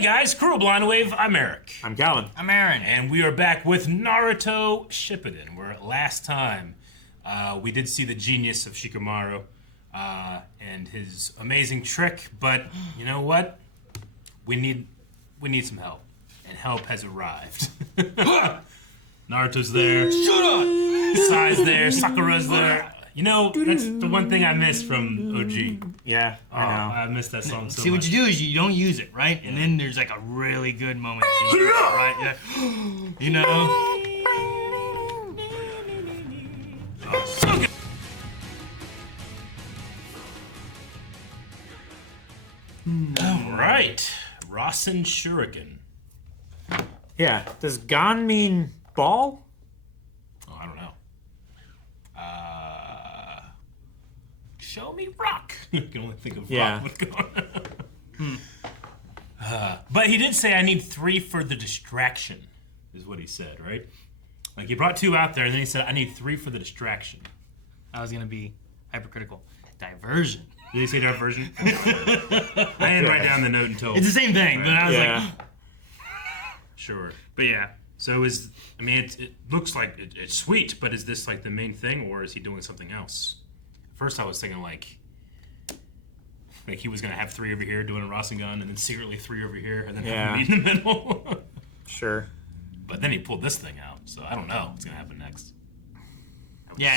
Hey guys, Crew of Blind Wave, I'm Eric. I'm Calvin. I'm Aaron. And we are back with Naruto Shippuden, where last time we did see the genius of Shikamaru and his amazing trick, but you know what? We need some help, and help has arrived. Naruto's there. Shut up! Sai's there. Sakura's there. You know, that's the one thing I miss from OG. Yeah, I know. I miss that song so See, much. what you do is you don't use it, right? And then there's like a really good moment. You use it, right? Yeah. You know? Oh, so good. All right. Rasenshuriken. Yeah, does Gon mean ball? Oh, I don't know. Show me rock. I can only think of rock with Gon. But he did say, I need 3 for the distraction, is what he said, right? Like, he brought 2 out there, and then he said, I need 3 for the distraction. I was going to be hypercritical. Diversion. Did he say diversion? I didn't write down the note until... It's the same thing, but I was like... Sure. But yeah. So it looks like it's sweet, but is this like the main thing, or is he doing something else? First I was thinking like he was going to have 3 over here doing a Rasengan, and then secretly 3 over here, and then have them meet in the middle. Sure. But then he pulled this thing out, so I don't know what's going to happen next. Yeah,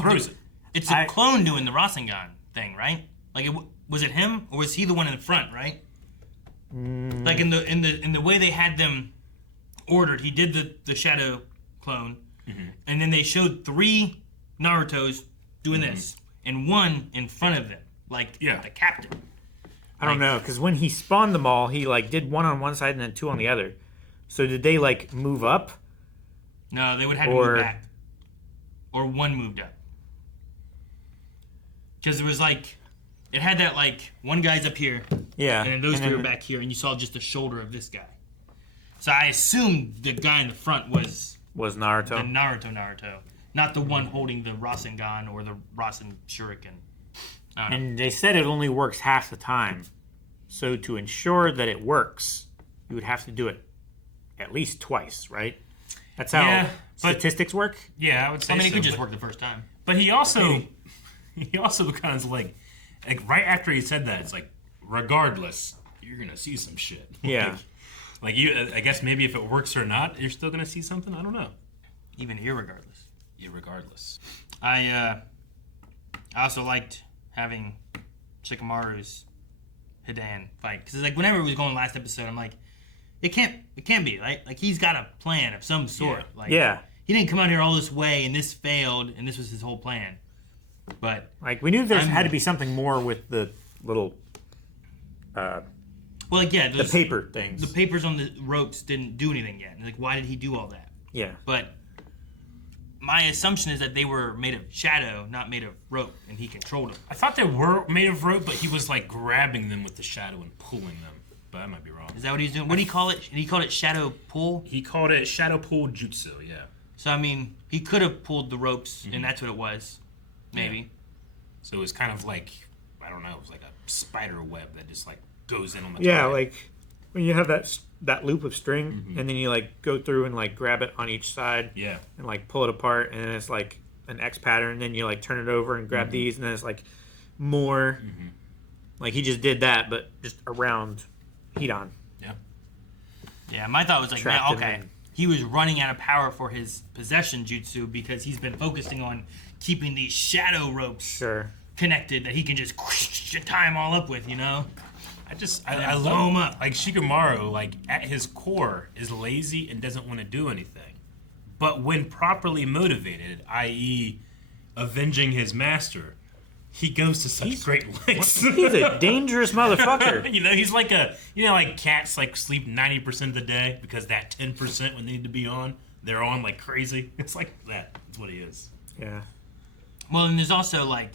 Throws it. It's a clone doing the Rasengan thing, right? Like, was it him, or was he the one in the front, right? Like in the way they had them ordered, he did the shadow clone, and then they showed 3 Narutos doing this, and 1 in front of them, like the captain. I don't know, because when he spawned them all, he like did 1 on one side and then 2 on the other. So did they like move up? No, they would have to move back, or 1 moved up, because it was like it had that like 1 guy's up here, and then those 3 were back here, and you saw just the shoulder of this guy. So I assumed the guy in the front was Naruto. The Naruto. Not the one holding the Rasengan or the Rasenshuriken. And they said it only works half the time. So to ensure that it works, you would have to do it at least twice, right? That's how statistics work? Yeah, I would say so. It could just work the first time. But he also kind of like right after he said that, it's like, regardless, you're going to see some shit. Yeah. Like I guess maybe if it works or not, you're still going to see something? I don't know. Even irregardless. Irregardless. I also liked having Shikamaru's Hidan fight, because like whenever it was going last episode, I'm like, it can't be right. Like he's got a plan of some sort. Like he didn't come out here all this way, and this failed, and this was his whole plan. But like we knew there had to be something more with the little. The paper things. The papers on the ropes didn't do anything yet. And like, why did he do all that? Yeah. But my assumption is that they were made of shadow, not made of rope, and he controlled them. I thought they were made of rope, but he was like grabbing them with the shadow and pulling them. But I might be wrong. Is that what he's doing? What did he call it? He called it shadow pull? He called it shadow pull jutsu, yeah. So, I mean, he could have pulled the ropes, and that's what it was. Maybe. Yeah. So it was kind of like, I don't know, it was like a spider web that just like goes in on the target. Like when you have that loop of string, and then you like go through and like grab it on each side, and like pull it apart, and then it's like an X pattern, and then you like turn it over and grab these, and then it's like more. Like he just did that, but just around Hidan. Yeah, my thought was like, he was running out of power for his possession jutsu because he's been focusing on keeping these shadow ropes connected that he can just tie them all up with, you know. I love him up. Like Shikamaru, like at his core, is lazy and doesn't want to do anything. But when properly motivated, i.e., avenging his master, he goes to such great lengths. He's a dangerous motherfucker. You know, he's like like cats like sleep 90% of the day because that 10% when they need to be on, they're on like crazy. It's like that. That's what he is. Yeah. Well, and there's also like,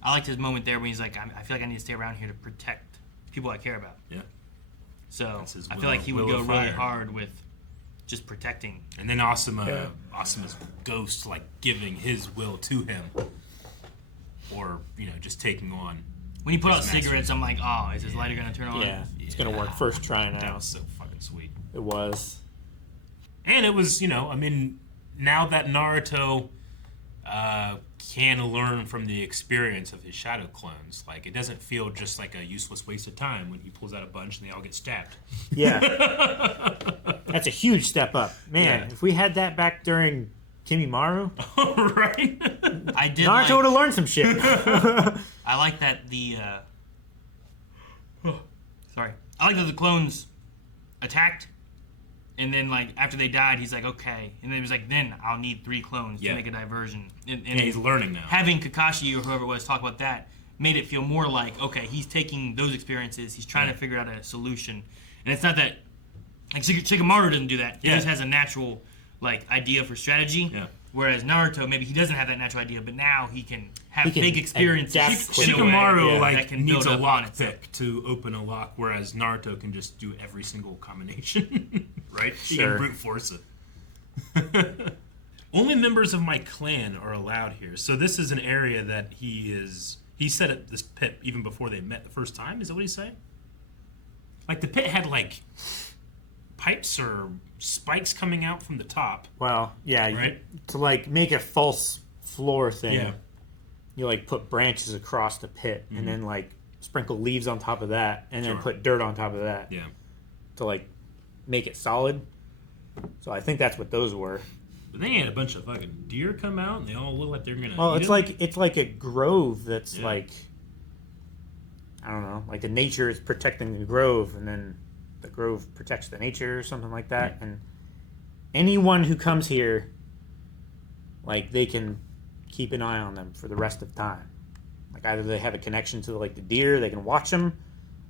I liked his moment there when he's like, I feel like I need to stay around here to protect people I care about. Yeah. So I feel like he would go really hard with just protecting. And then Asuma's ghost like giving his will to him, or just taking on. When he put out cigarettes, I'm like, oh, is his lighter gonna turn on? Yeah. It's going to work first try now. That was so fucking sweet. It was. And it was, I mean, now that Naruto can learn from the experience of his shadow clones, like, it doesn't feel just like a useless waste of time when he pulls out a bunch and they all get stabbed. Yeah. That's a huge step up. Man, if we had that back during Kimimaro, right? Naruto would have learned some shit. I like that sorry. I like that the clones attacked, and then, like, after they died, he's like, okay. And then he was like, then I'll need 3 clones to make a diversion. And he's learning now. Having Kakashi or whoever it was talk about that made it feel more like, okay, he's taking those experiences, he's trying to figure out a solution. And it's not that, like, Shikamaru doesn't do that. He just has a natural, like, idea for strategy. Yeah. Whereas Naruto, maybe he doesn't have that natural idea, but now he can have big experiences. Shikamaru needs a lockpick to open a lock, whereas Naruto can just do every single combination, right? He can brute force it. Only members of my clan are allowed here, so this is an area that he set up this pit even before they met the first time. Is that what he's saying? Like, the pit had, like, pipes or spikes coming out from the top. Well, yeah, right? To, like, make a false floor thing, you, like, put branches across the pit and then, like, sprinkle leaves on top of that and then put dirt on top of that to, like, make it solid. So I think that's what those were. But then you had a bunch of fucking deer come out and they all look like they're gonna it's like a grove that's like, I don't know, like the nature is protecting the grove and then the grove protects the nature or something like that. And anyone who comes here, like, they can keep an eye on them for the rest of time. Like, either they have a connection to, like, the deer, they can watch them,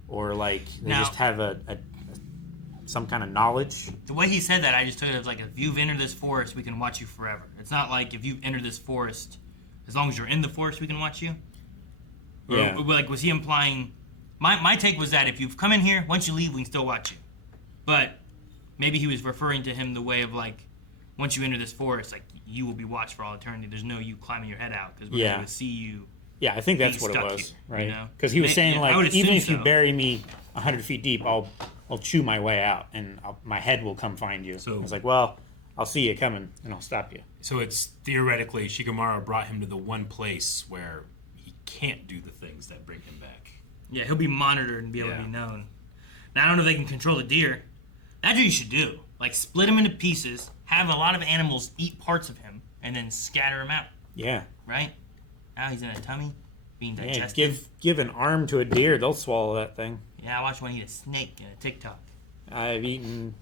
or, like, they just have some kind of knowledge. The way he said that, I just took it as, like, if you've entered this forest, we can watch you forever. It's not like if you've entered this forest, as long as you're in the forest, we can watch you. Or, like, was he implying... My take was that if you've come in here, once you leave, we can still watch you. But maybe he was referring to him the way of, like, once you enter this forest, like, you will be watched for all eternity. There's no you climbing your head out because we're going to see you. Yeah, I think that's what it was, here, right? Because he was saying, like, even if you bury me 100 feet deep, I'll chew my way out, and my head will come find you. So it's like, well, I'll see you coming, and I'll stop you. So it's theoretically Shikamaru brought him to the one place where he can't do the things that bring him back. Yeah, he'll be monitored and be able to be known. Now, I don't know if they can control the deer. That's what you should do. Like, split him into pieces, have a lot of animals eat parts of him, and then scatter him out. Yeah. Right? Now he's in a tummy, being digested. Yeah, give an arm to a deer, they'll swallow that thing. Yeah, I watched one eat a snake in a TikTok. I have eaten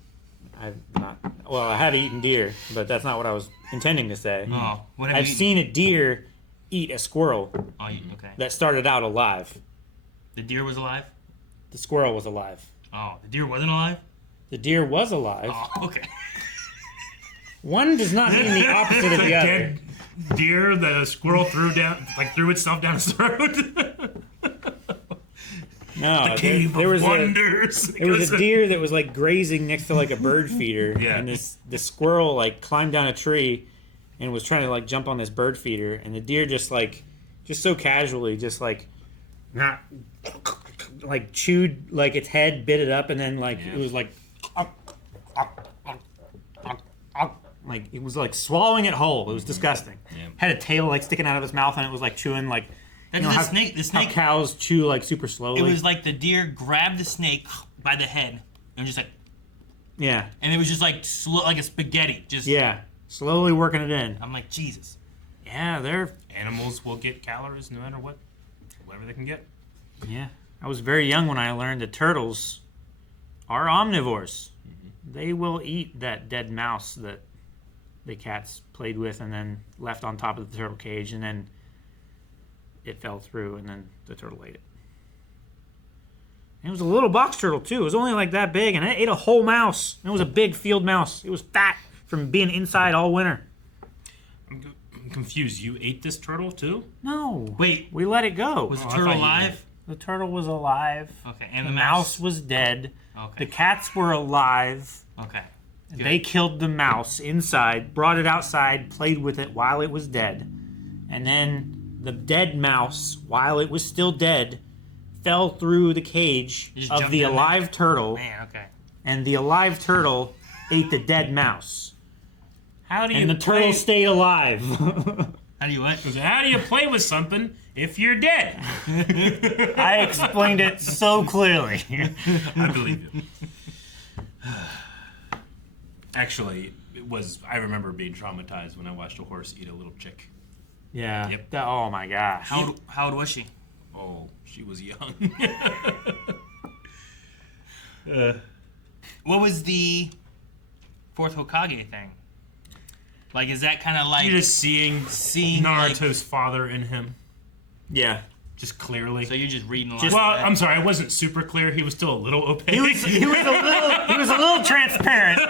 deer, but that's not what I was intending to say. Oh, what have I've seen a deer eat a squirrel that started out alive. The deer was alive? The squirrel was alive. Oh, the deer wasn't alive? The deer was alive. Oh, okay. One does not mean the opposite of the other. Dead deer that a squirrel threw itself down his throat. No, the cave of wonders. There was a deer that was, like, grazing next to, like, a bird feeder, and the squirrel, like, climbed down a tree and was trying to, like, jump on this bird feeder, and the deer just so casually, chewed, like, its head, bit it up, and then, like, it was like it was like swallowing it whole. It was disgusting. Yeah. Had a tail, like, sticking out of its mouth, and it was, like, chewing, like, the snake. How cows chew, like, super slowly. It was like the deer grabbed the snake by the head and just, like, and it was just, like, slow, like a spaghetti, just slowly working it in. I'm like, Jesus. Yeah, animals will get calories no matter whatever they can get. Yeah, I was very young when I learned that turtles are omnivores. Mm-hmm. They will eat that dead mouse that the cats played with and then left on top of the turtle cage, and then it fell through, and then the turtle ate it. And it was a little box turtle, too. It was only like that big, and it ate a whole mouse. And it was a big field mouse. It was fat from being inside all winter. I'm confused. You ate this turtle, too? No. Wait. We let it go. Was the turtle alive? The turtle was alive. Okay, and the mouse was dead. Okay. The cats were alive. Okay. Good. They killed the mouse inside, brought it outside, played with it while it was dead. And then the dead mouse, while it was still dead, fell through the cage He just of jumped the in alive turtle, Man, okay. and the alive turtle ate the dead mouse. How do you And the turtle stayed alive. How do you what? How do you play with something if you're dead? I explained it so clearly. I believe you. Actually, I remember being traumatized when I watched a horse eat a little chick. Yeah. Yep. Oh my gosh. How old was she? Oh, she was young. What was the fourth Hokage thing? Like, is that kind of like You're just seeing Naruto's like, father in him, Yeah. just clearly. so you're just reading a lot. Well, of that. I'm sorry, I wasn't super clear. He was still a little opaque. He was a little transparent,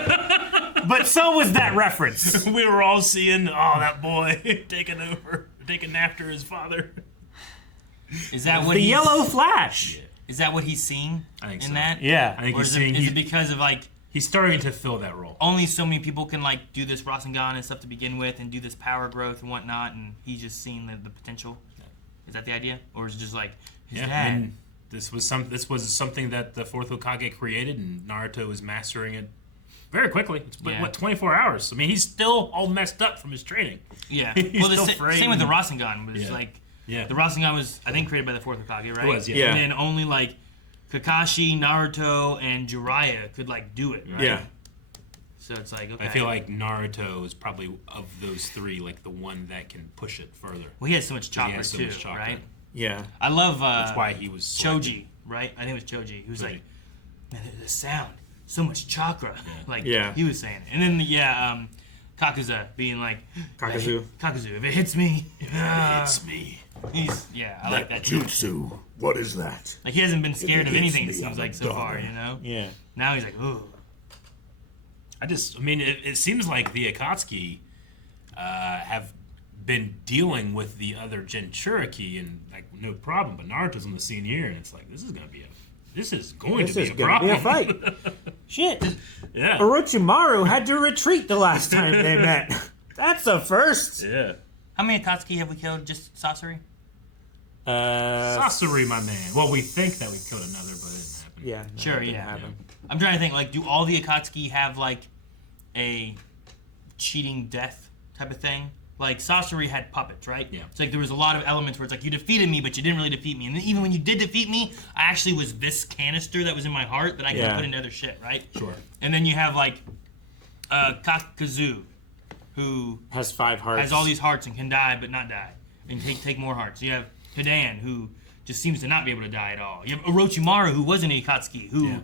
but so was that reference. We were all seeing, that boy taking after his father. Is that what The he's, yellow flash. Is that what he's seeing I think in so. that? Yeah. I think Or he's is, seeing is it because of like he's starting to fill that role. only so many people can like do this Rasengan and stuff to begin with and do this power growth and whatnot, and he's just seeing the potential? Is that the idea, or is it just like his Yeah, dad? and this was something that the fourth Hokage created, and Naruto is mastering it very quickly. It's been, Yeah. 24 hours? I mean, he's still all messed up from his training. Yeah. He's Well, the still same frayed with the and- Rasengan was Yeah. like Yeah. the Rasengan was I think created by the fourth Hokage, right? It was, yeah. Yeah. And then only like Kakashi, Naruto, and Jiraiya could like do it, right? Yeah. So it's like okay. I feel like Naruto is probably of those three, like the one that can push it further. well, he has so much chakra has so too, much chakra. right? Yeah. I love That's why he was Choji, right? I think it was Choji. He was like, man, the sound, so much chakra. Like Yeah. he was saying it. And then Kakuza being like Kakazu. Kakuzu, if it hits me, It's me. I like that too. Jutsu. What is that? Like he hasn't been scared of hits anything, me, it seems I'm a like so far, dog. you know? Yeah. Now he's like, ooh. It seems like the Akatsuki have been dealing with the other Jinchuriki and like no problem, but Naruto's on the scene here, and it's like this is going to be a problem. fight. Shit. Yeah. Orochimaru had to retreat the last time they met. That's a first. Yeah. How many Akatsuki have we killed? Just Sasori? Sasori, my man. Well, we think that we killed another, but it didn't happen. Yeah. no, Sure, that didn't yeah. happen. I'm trying to think, like, do all the Akatsuki have, like, a cheating death type of thing? Like, Sasori had puppets, right? Yeah. It's like there was a lot of elements where it's like, you defeated me, but you didn't really defeat me. And then even when you did defeat me, I actually was this canister that was in my heart that I could Yeah. put into other shit, right? Sure. And then you have, like, Kakuzu, who Has 5 hearts. has all these hearts and can die but not die. And take more hearts. You have Hidan, who just seems to not be able to die at all. You have Orochimaru, who was an Akatsuki, who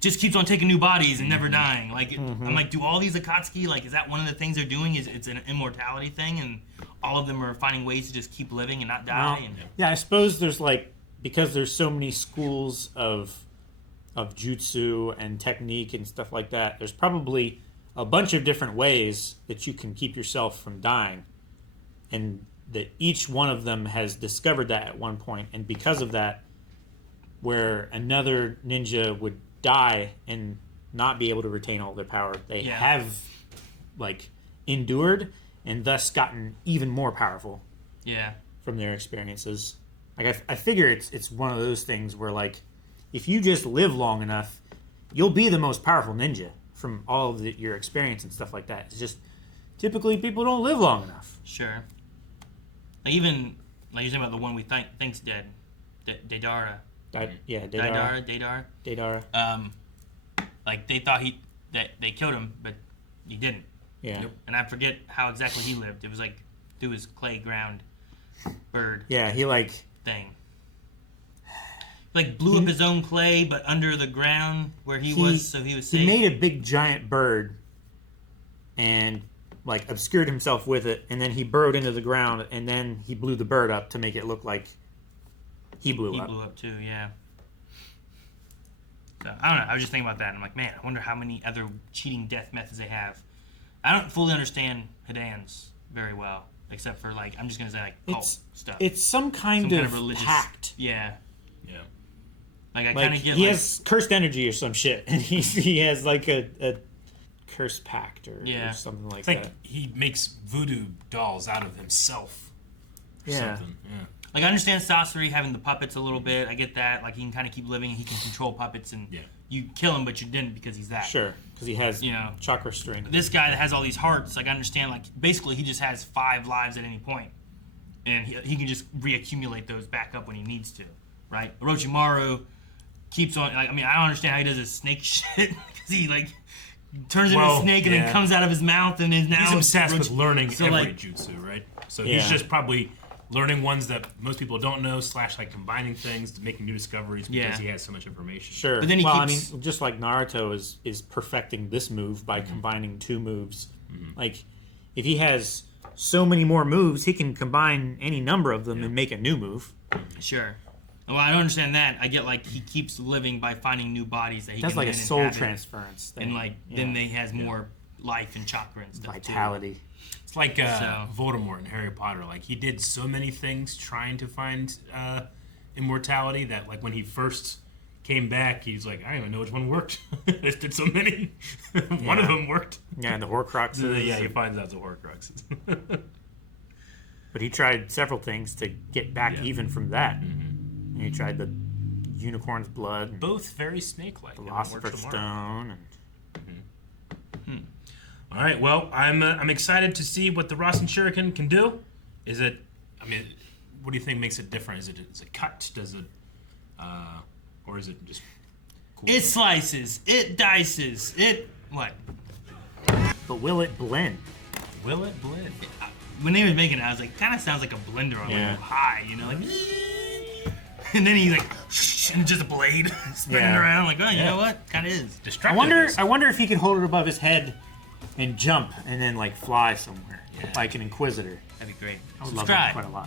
just keeps on taking new bodies and never dying. Like, I'm like, do all these Akatsuki, like, is that one of the things they're doing? Is it's an immortality thing, and all of them are finding ways to just keep living and not die? And Yeah, I suppose there's like, because there's so many schools of jutsu and technique and stuff like that, there's probably a bunch of different ways that you can keep yourself from dying. And that each one of them has discovered that at one point, and because of that, where another ninja would die and not be able to retain all their power, they have like endured and thus gotten even more powerful yeah. from their experiences. Like I figure it's one of those things where like if you just live long enough, you'll be the most powerful ninja from all of your experience and stuff like that. It's just typically people don't live long enough. Sure. Like even, like you're talking about the one we think's dead, Deidara. Deidara. Like they thought that they killed him, but he didn't. Yeah. And I forget how exactly he lived. It was like through his clay ground bird Yeah, he like thing. Like blew up his own clay, but under the ground where he was, so he was safe. He made a big giant bird and like obscured himself with it, and then he burrowed into the ground, and then he blew the bird up to make it look like he blew up. He blew up too, yeah. So I don't know. I was just thinking about that. And I'm like, man, I wonder how many other cheating death methods they have. I don't fully understand Hidan's very well, except for like I'm just gonna say like cult stuff. It's some kind of religious pact. Yeah. Yeah. Like I Like kind of get he like has cursed energy or some shit, and he has like a curse pact or something like I think that. he makes voodoo dolls out of himself. Or Yeah. something. Yeah. Like, I understand Sasori having the puppets a little bit. I get that. Like, he can kind of keep living. He can control puppets, and you kill him, but you didn't because he's that. Sure, because he has chakra string. This guy that has all these hearts, like, I understand, like, basically he just has 5 lives at any point. And he can just reaccumulate those back up when he needs to, right? Orochimaru keeps on, like, I mean, I don't understand how he does his snake shit, because he, like, turns into a snake and then comes out of his mouth and is now... He's obsessed with learning every jutsu, right? So he's just probably learning ones that most people don't know, / like combining things to making new discoveries because he has so much information. Sure. But then I mean, just like Naruto is perfecting this move by combining 2 moves. Like, if he has so many more moves, he can combine any number of them and make a new move. Sure. Well, I don't understand that. I get, like, he keeps living by finding new bodies that he That's can like a then soul inhabit. transference thing. And, like, then he has more life and chakra and stuff, vitality. too. It's like Voldemort in Harry Potter. Like, he did so many things trying to find immortality that, like, when he first came back, he's like, I don't even know which one worked. I just did so many. One of them worked. Yeah, and the Horcruxes. Yeah, he finds out the Horcruxes. But he tried several things to get back even from that. And he tried the unicorn's blood. Both very snake-like. Philosopher's Stone. All right, well, I'm excited to see what the Rasenshuriken can do. Is it, I mean, what do you think makes it different? Is it cut? Does it, or is it just cool? It slices. It dices. It, what? But will it blend? Will it blend? When they were making it, I was like, kind of sounds like a blender on like high, you know, like. And then he's like, and just a blade spinning around. Like, oh, you know what? Kind of is. I wonder if he could hold it above his head and jump and then like fly somewhere, like an Inquisitor. That'd be great. I would love that quite a lot.